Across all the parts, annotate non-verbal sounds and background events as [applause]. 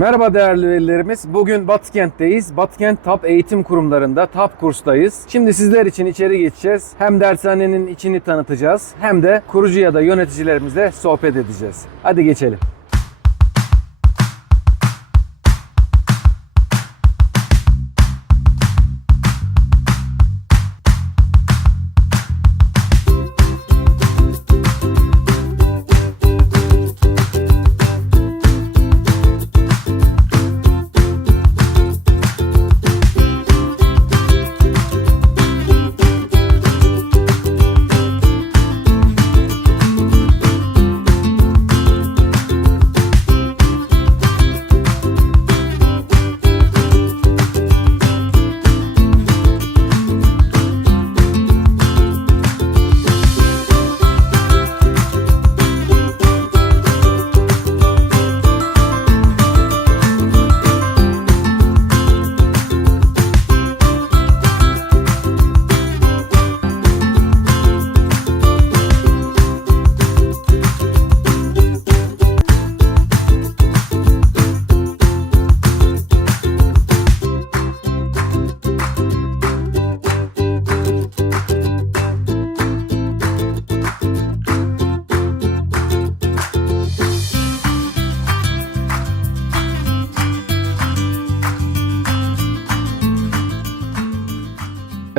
Merhaba değerli velilerimiz. Bugün Batıkent'teyiz. Batıkent TAP eğitim kurumlarında TAP kurstayız. Şimdi sizler için içeri geçeceğiz. Hem dershanenin içini tanıtacağız hem de kurucu ya da yöneticilerimizle sohbet edeceğiz. Hadi geçelim.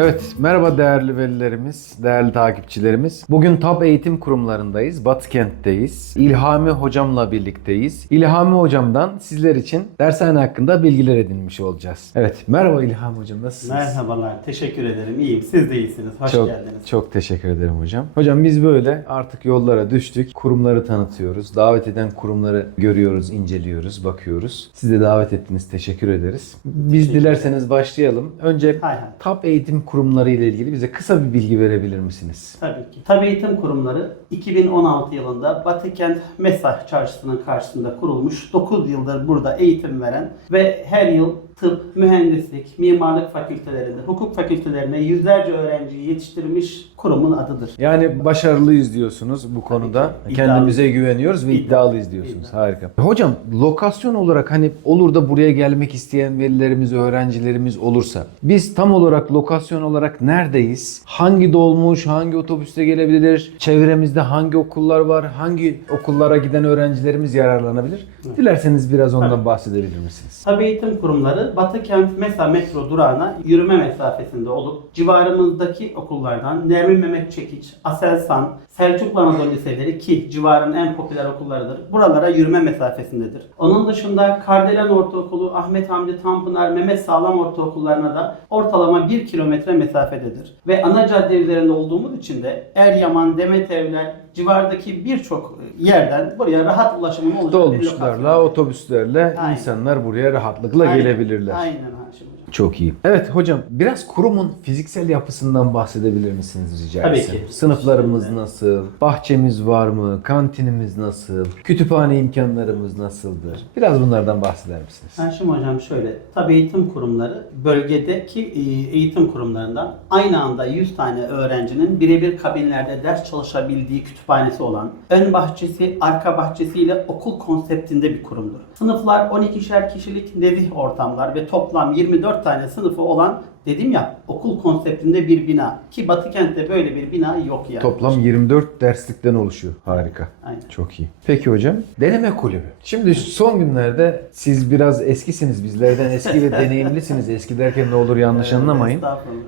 Evet, merhaba değerli velilerimiz, değerli takipçilerimiz. Bugün TAP eğitim kurumlarındayız, Batıkent'teyiz. İlhami hocamla birlikteyiz. İlhami hocamdan sizler için dershane hakkında bilgiler edinmiş olacağız. Evet, merhaba İlhami hocam, nasılsınız? Merhabalar, teşekkür ederim. İyiyim, siz de iyisiniz. Hoş çok, geldiniz. Çok teşekkür ederim hocam. Hocam biz böyle artık yollara düştük. Kurumları tanıtıyoruz. Davet eden kurumları görüyoruz, inceliyoruz, bakıyoruz. Siz de davet ettiniz. Teşekkür ederiz. Biz Teşekkür dilerseniz başlayalım. Önce Hay hay. TAP eğitim kurumları ile ilgili bize kısa bir bilgi verebilir misiniz? Tabii ki. Tabi Eğitim Kurumları 2016 yılında Batıkent Mesah Çarşısı'nın karşısında kurulmuş. 9 yıldır burada eğitim veren ve her yıl tıp, mühendislik, mimarlık fakültelerinde, hukuk fakültelerine yüzlerce öğrenciyi yetiştirmiş kurumun adıdır. Yani başarılıyız diyorsunuz bu konuda. ki. Kendimize güveniyoruz ve İddialıyız. iddialıyız diyorsunuz. İddialı. Harika. Hocam lokasyon olarak hani olur da buraya gelmek isteyen velilerimiz, öğrencilerimiz olursa biz tam olarak lokasyon olarak neredeyiz? Hangi dolmuş, hangi otobüste gelebilir? Çevremizde hangi okullar var? Hangi okullara giden öğrencilerimiz yararlanabilir? Dilerseniz biraz ondan Tabii. bahsedebilir misiniz? Tabi Eğitim Kurumları Batıkent Mesa metro durağına yürüme mesafesinde olup civarımızdaki okullardan Nermin Mehmet Çekiç, Aselsan, Selçuklu Anadolu Liseleri ki civarın en popüler okullarıdır. Buralara yürüme mesafesindedir. Onun dışında Kardelen Ortaokulu, Ahmet Hamdi Tanpınar, Mehmet Sağlam Ortaokullarına da ortalama 1 kilometre mesafededir. Ve ana cadde üzerinde olduğumuz için de Eryaman, Civardaki birçok yerden buraya rahat ulaşımın olacağı bir lokasyon. Dolmuşlarla, otobüslerle Aynen. insanlar buraya rahatlıkla Aynen. gelebilirler. Aynen Haşim. Çok iyi. Evet hocam biraz kurumun fiziksel yapısından bahsedebilir misiniz rica Tabii etsem? ki. Sınıflarımız Şimdi. nasıl? Bahçemiz var mı? Kantinimiz nasıl? Kütüphane imkanlarımız nasıldır? Biraz bunlardan bahseder misiniz? Haşim Hocam şöyle, tabi eğitim kurumları bölgedeki e, eğitim kurumlarından aynı anda 100 tane öğrencinin birebir kabinlerde ders çalışabildiği kütüphanesi olan ön bahçesi, arka bahçesiyle okul konseptinde bir kurumdur. Sınıflar 12'şer kişilik nezih ortamlar ve toplam 24 tane sınıfı olan dedim ya okul konseptinde bir bina ki Batıkent'te böyle bir bina yok yani. Toplam 24 derslikten oluşuyor. Harika. Aynen. Çok iyi. Peki hocam, deneme kulübü. Şimdi son günlerde siz biraz eskisiniz, bizlerden eski ve [laughs] deneyimlisiniz. Eski derken ne olur yanlış anlamayın.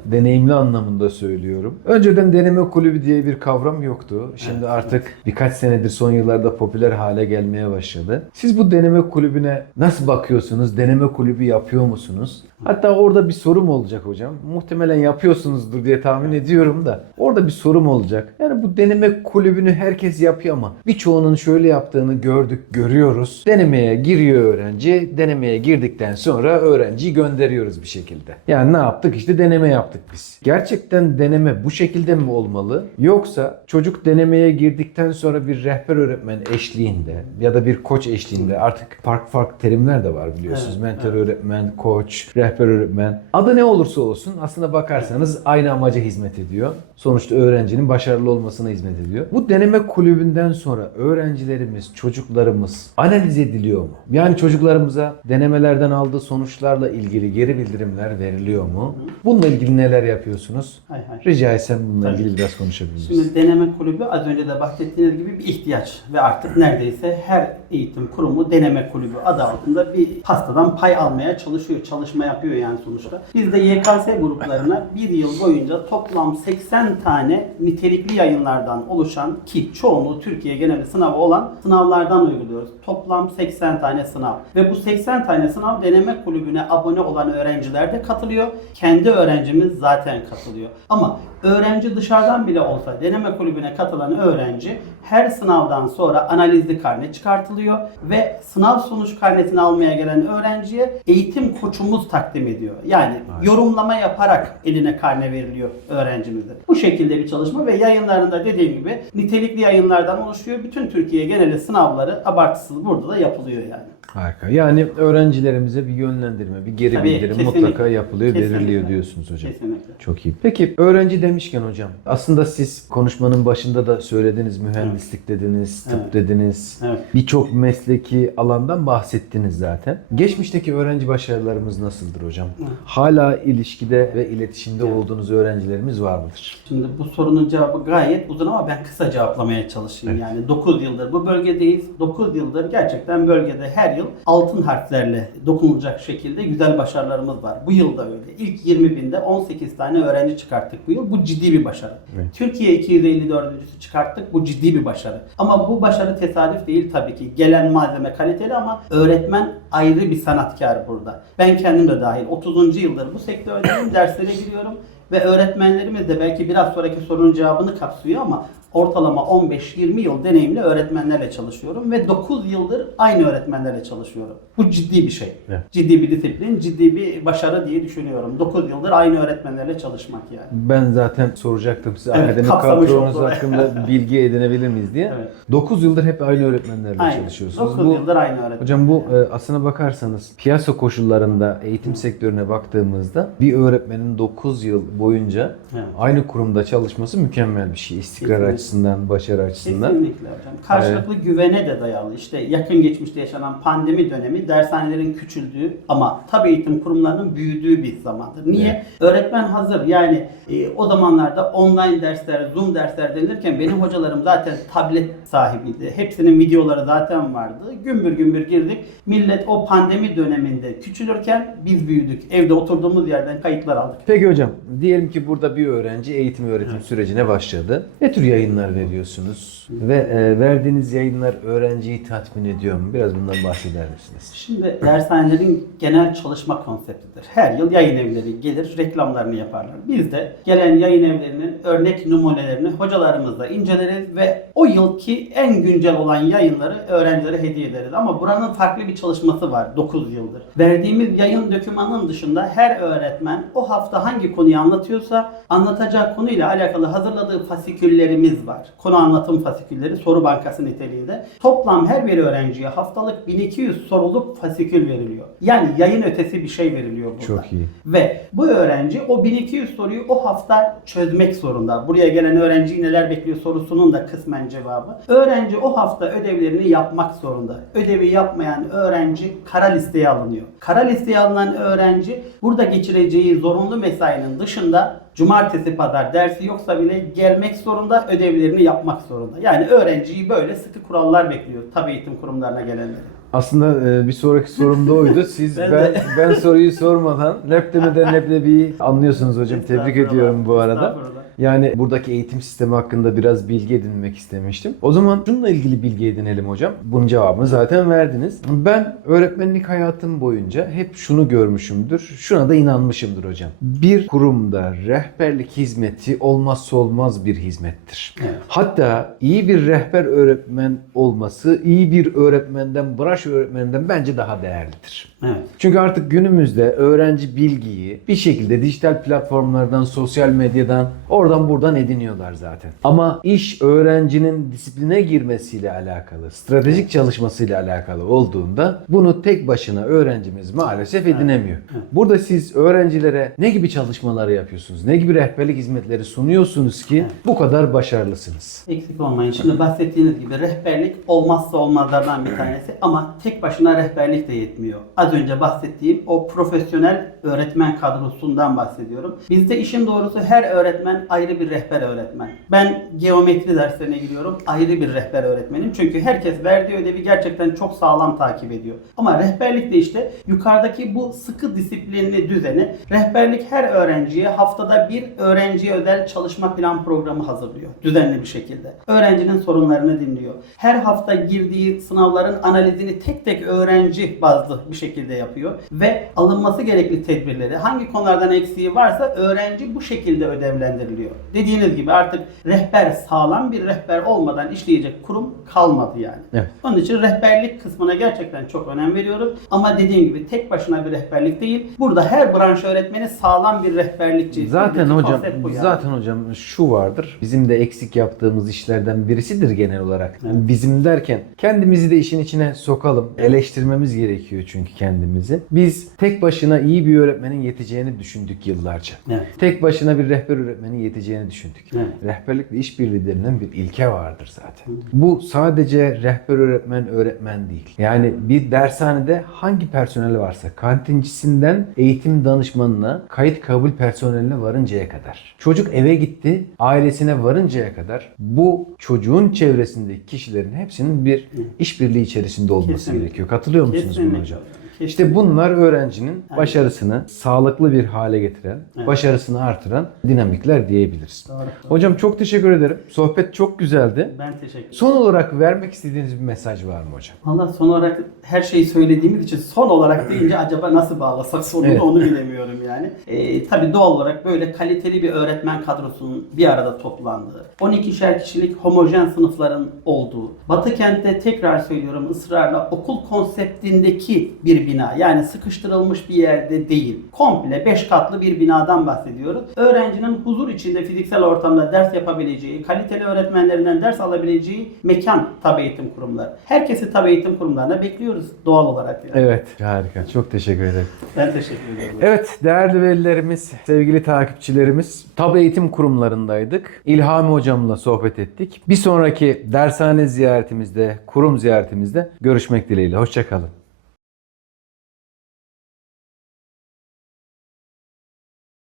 Deneyimli anlamında söylüyorum. Önceden deneme kulübü diye bir kavram yoktu. Şimdi artık birkaç senedir son yıllarda popüler hale gelmeye başladı. Siz bu deneme kulübüne nasıl bakıyorsunuz? Deneme kulübü yapıyor musunuz? Hatta orada bir sorum olacak hocam. Muhtemelen yapıyorsunuzdur diye tahmin ediyorum da. Orada bir sorum olacak. Yani bu deneme kulübünü herkes yapıyor ama birçoğunun şöyle yaptığını gördük, görüyoruz. Denemeye giriyor öğrenci. Denemeye girdikten sonra öğrenciyi gönderiyoruz bir şekilde. Yani ne yaptık? İşte deneme yaptık biz. Gerçekten deneme bu şekilde mi olmalı? Yoksa çocuk denemeye girdikten sonra bir rehber öğretmen eşliğinde ya da bir koç eşliğinde artık farklı farklı terimler de var biliyorsunuz. Evet, Mentor öğretmen, koç, rehber öğretmen. Adı ne olursa olursa olsun aslında bakarsanız aynı amaca hizmet ediyor. Sonuçta öğrencinin başarılı olmasına hizmet ediyor. Bu deneme kulübünden sonra öğrencilerimiz, çocuklarımız analiz ediliyor mu? Yani çocuklarımıza denemelerden aldığı sonuçlarla ilgili geri bildirimler veriliyor mu? Bununla ilgili neler yapıyorsunuz? Hay hay. Rica etsem bununla Tabii. ilgili biraz konuşabilir miyiz? Şimdi deneme kulübü az önce de bahsettiğiniz gibi bir ihtiyaç ve artık neredeyse her eğitim kurumu deneme kulübü adı altında bir pastadan pay almaya çalışıyor, çalışma yapıyor yani sonuçta. Biz de YKS gruplarına bir yıl boyunca toplam 80 tane nitelikli yayınlardan oluşan ki çoğunluğu Türkiye geneli sınavı olan sınavlardan uyguluyoruz. Toplam 80 tane sınav ve bu 80 tane sınav deneme kulübüne abone olan öğrenciler de katılıyor. Kendi öğrencimiz zaten katılıyor. Ama öğrenci dışarıdan bile olsa deneme kulübüne katılan öğrenci her sınavdan sonra analizli karne çıkartılıyor ve sınav sonuç karnesini almaya gelen öğrenciye eğitim koçumuz takdim ediyor. Yani yorumlama yaparak eline karne veriliyor öğrencimize. Bu şekilde bir çalışma ve yayınlarında dediğim gibi nitelikli yayınlardan oluşuyor. Bütün Türkiye geneli sınavları abartısız burada da yapılıyor yani. Harika. Yani öğrencilerimize bir yönlendirme, bir geri Tabii, bildirim kesinlikle. mutlaka yapılıyor, Kesinlikle. veriliyor diyorsunuz hocam. Kesinlikle. Çok iyi. Peki öğrenci demişken hocam aslında siz konuşmanın başında da söylediniz mühendislik dediniz, tıp Evet. dediniz. Evet. Birçok mesleki alandan bahsettiniz zaten. Geçmişteki öğrenci başarılarımız nasıldır hocam? Hala ilişkide ve iletişimde olduğunuz öğrencilerimiz var mıdır? Şimdi bu sorunun cevabı gayet uzun ama ben kısa cevaplamaya çalışayım. Yani 9 yıldır bu bölgedeyiz. 9 yıldır gerçekten bölgede her yıl altın harflerle dokunulacak şekilde güzel başarılarımız var. Bu yıl da öyle. İlk 20 binde 18 tane öğrenci çıkarttık bu yıl. Bu ciddi bir başarı. Evet. Türkiye 254.sü çıkarttık. Bu ciddi bir başarı. Ama bu başarı tesadüf değil tabii ki. Gelen malzeme kaliteli ama öğretmen ayrı bir sanatkar burada. Ben kendim de dahil 30. yıldır bu sektördeyim. derslere giriyorum. Ve öğretmenlerimiz de belki biraz sonraki sorunun cevabını kapsıyor ama ortalama 15-20 yıl deneyimli öğretmenlerle çalışıyorum ve 9 yıldır aynı öğretmenlerle çalışıyorum. Bu ciddi bir şey. Evet. Ciddi bir disiplin, ciddi bir başarı diye düşünüyorum. 9 yıldır aynı öğretmenlerle çalışmak yani. Ben zaten soracaktım size Evet, akademik kadronuz hakkında [laughs] bilgi edinebilir miyiz diye. Evet. 9 yıldır hep aynı öğretmenlerle Aynen. çalışıyorsunuz. 9 Bu- yıldır aynı öğretmen. Hocam bu e, aslına bakarsanız piyasa koşullarında eğitim sektörüne baktığımızda bir öğretmenin 9 yıl boyunca Evet. aynı kurumda çalışması mükemmel bir şey. İstikrar Kesinlikle. Açısından, başarı açısından. Kesinlikle hocam. Karşılıklı güvene de dayalı. İşte yakın geçmişte yaşanan pandemi dönemi dershanelerin küçüldüğü ama tabi eğitim kurumlarının büyüdüğü bir zamandır. Niye? Öğretmen hazır. Yani e, o zamanlarda online dersler, Zoom dersler denilirken benim hocalarım zaten tablet sahibiydi. Hepsinin videoları zaten vardı. Gümbür gümbür girdik. Millet o pandemi döneminde küçülürken biz büyüdük. Evde oturduğumuz yerden kayıtlar aldık. Peki hocam, diyelim ki burada bir öğrenci eğitim öğretim sürecine başladı. Ne tür yayınlar veriyorsunuz? Ve e, verdiğiniz yayınlar öğrenciyi tatmin ediyor mu? Biraz bundan bahseder misiniz? Şimdi dershanelerin genel çalışma konseptidir. Her yıl yayın evleri gelir, reklamlarını yaparlar. Biz de gelen yayın evlerinin örnek numunelerini hocalarımızla inceleriz ve o yılki en güncel olan yayınları öğrencilere hediye ederiz. Ama buranın farklı bir çalışması var 9 yıldır. Verdiğimiz yayın dokümanının dışında her öğretmen o hafta hangi konuyu anlatıyorsa anlatacağı konuyla alakalı hazırladığı fasiküllerimiz var. Konu anlatım fasikülleri soru bankası niteliğinde. Toplam her bir öğrenciye haftalık 1200 soruluk fasikül veriliyor. Yani yayın ötesi bir şey veriliyor burada. Çok iyi. Ve bu öğrenci o 1200 soruyu o hafta çözmek zorunda. Buraya gelen öğrenciyi neler bekliyor sorusunun da kısmen cevabı. Öğrenci o hafta ödevlerini yapmak zorunda. Ödevi yapmayan öğrenci kara listeye alınıyor. Kara listeye alınan öğrenci burada geçireceği zorunlu mesainin dışında cumartesi pazar dersi yoksa bile gelmek zorunda, ödevlerini yapmak zorunda. Yani öğrenciyi böyle sıkı kurallar bekliyor tabi eğitim kurumlarına gelenleri. Aslında e, bir sonraki sorum da oydu. Siz [laughs] Ben ben ben soruyu sormadan lep demeden leblebiyi anlıyorsunuz hocam. Tebrik ediyorum bu arada. Yani buradaki eğitim sistemi hakkında biraz bilgi edinmek istemiştim. O zaman şununla ilgili bilgi edinelim hocam. Bunun cevabını zaten verdiniz. Ben öğretmenlik hayatım boyunca hep şunu görmüşümdür. Şuna da inanmışımdır hocam. Bir kurumda rehberlik hizmeti olmazsa olmaz bir hizmettir. Evet. Hatta iyi bir rehber öğretmen olması iyi bir öğretmenden, branş öğretmeninden bence daha değerlidir. Evet. Çünkü artık günümüzde öğrenci bilgiyi bir şekilde dijital platformlardan, sosyal medyadan oradan buradan ediniyorlar zaten. Ama iş öğrencinin disipline girmesiyle alakalı, stratejik çalışmasıyla alakalı olduğunda bunu tek başına öğrencimiz maalesef edinemiyor. Burada siz öğrencilere ne gibi çalışmalar yapıyorsunuz? Ne gibi rehberlik hizmetleri sunuyorsunuz ki bu kadar başarılısınız? Eksik olmayın. Şimdi bahsettiğiniz gibi rehberlik olmazsa olmazlardan bir tanesi ama tek başına rehberlik de yetmiyor. Az önce bahsettiğim o profesyonel öğretmen kadrosundan bahsediyorum. Bizde işin doğrusu her öğretmen ayrı bir rehber öğretmen. Ben geometri derslerine giriyorum. Ayrı bir rehber öğretmenim. Çünkü herkes verdiği ödevi gerçekten çok sağlam takip ediyor. Ama rehberlik de işte yukarıdaki bu sıkı disiplinli düzeni rehberlik her öğrenciye haftada bir öğrenciye özel çalışma plan programı hazırlıyor. Düzenli bir şekilde. Öğrencinin sorunlarını dinliyor. Her hafta girdiği sınavların analizini tek tek öğrenci bazlı bir şekilde yapıyor ve alınması gerekli tedbirleri hangi konulardan eksiği varsa öğrenci bu şekilde ödevlendiriliyor. Dediğiniz gibi artık rehber sağlam bir rehber olmadan işleyecek kurum kalmadı yani. Evet. Onun için rehberlik kısmına gerçekten çok önem veriyoruz. Ama dediğim gibi tek başına bir rehberlik değil. Burada her branş öğretmeni sağlam bir rehberlikçi. Zaten hocam yani. zaten hocam şu vardır. Bizim de eksik yaptığımız işlerden birisidir genel olarak. Evet. Bizim derken kendimizi de işin içine sokalım. Eleştirmemiz gerekiyor çünkü kendimizi. Biz tek başına iyi bir öğretmenin yeteceğini düşündük yıllarca. Evet. Tek başına bir rehber öğretmenin yeteceğini düşündük. Evet. Rehberlikle işbirliği denilen bir ilke vardır zaten. Bu sadece rehber öğretmen öğretmen değil. Yani bir dershanede hangi personel varsa kantincisinden eğitim danışmanına, kayıt kabul personeline varıncaya kadar. Çocuk eve gitti, ailesine varıncaya kadar bu çocuğun çevresindeki kişilerin hepsinin bir işbirliği içerisinde olması Kesinlikle. gerekiyor. Katılıyor musunuz buna Kesinlikle. hocam? Kesinlikle. İşte bunlar öğrencinin Aynen. başarısını sağlıklı bir hale getiren, Evet. başarısını artıran dinamikler diyebiliriz. Doğru. Hocam çok teşekkür ederim. Sohbet çok güzeldi. Ben teşekkür ederim. Son olarak vermek istediğiniz bir mesaj var mı hocam? Valla son olarak her şeyi söylediğimiz için son olarak deyince acaba nasıl bağlasak sonunu Evet. onu bilemiyorum yani. Ee, tabii doğal olarak böyle kaliteli bir öğretmen kadrosunun bir arada toplandığı, 12'şer kişilik homojen sınıfların olduğu, Batı kentte tekrar söylüyorum ısrarla okul konseptindeki bir bina yani sıkıştırılmış bir yerde değil. Komple 5 katlı bir binadan bahsediyoruz. Öğrencinin huzur içinde fiziksel ortamda ders yapabileceği, kaliteli öğretmenlerinden ders alabileceği mekan tabi eğitim kurumları. Herkesi tabi eğitim kurumlarına bekliyoruz doğal olarak. Yani. Evet, harika. Çok teşekkür ederim. Ben teşekkür ederim. Evet, değerli velilerimiz, sevgili takipçilerimiz, TAB eğitim kurumlarındaydık. İlhami hocamla sohbet ettik. Bir sonraki dershane ziyaretimizde, kurum ziyaretimizde görüşmek dileğiyle. Hoşçakalın.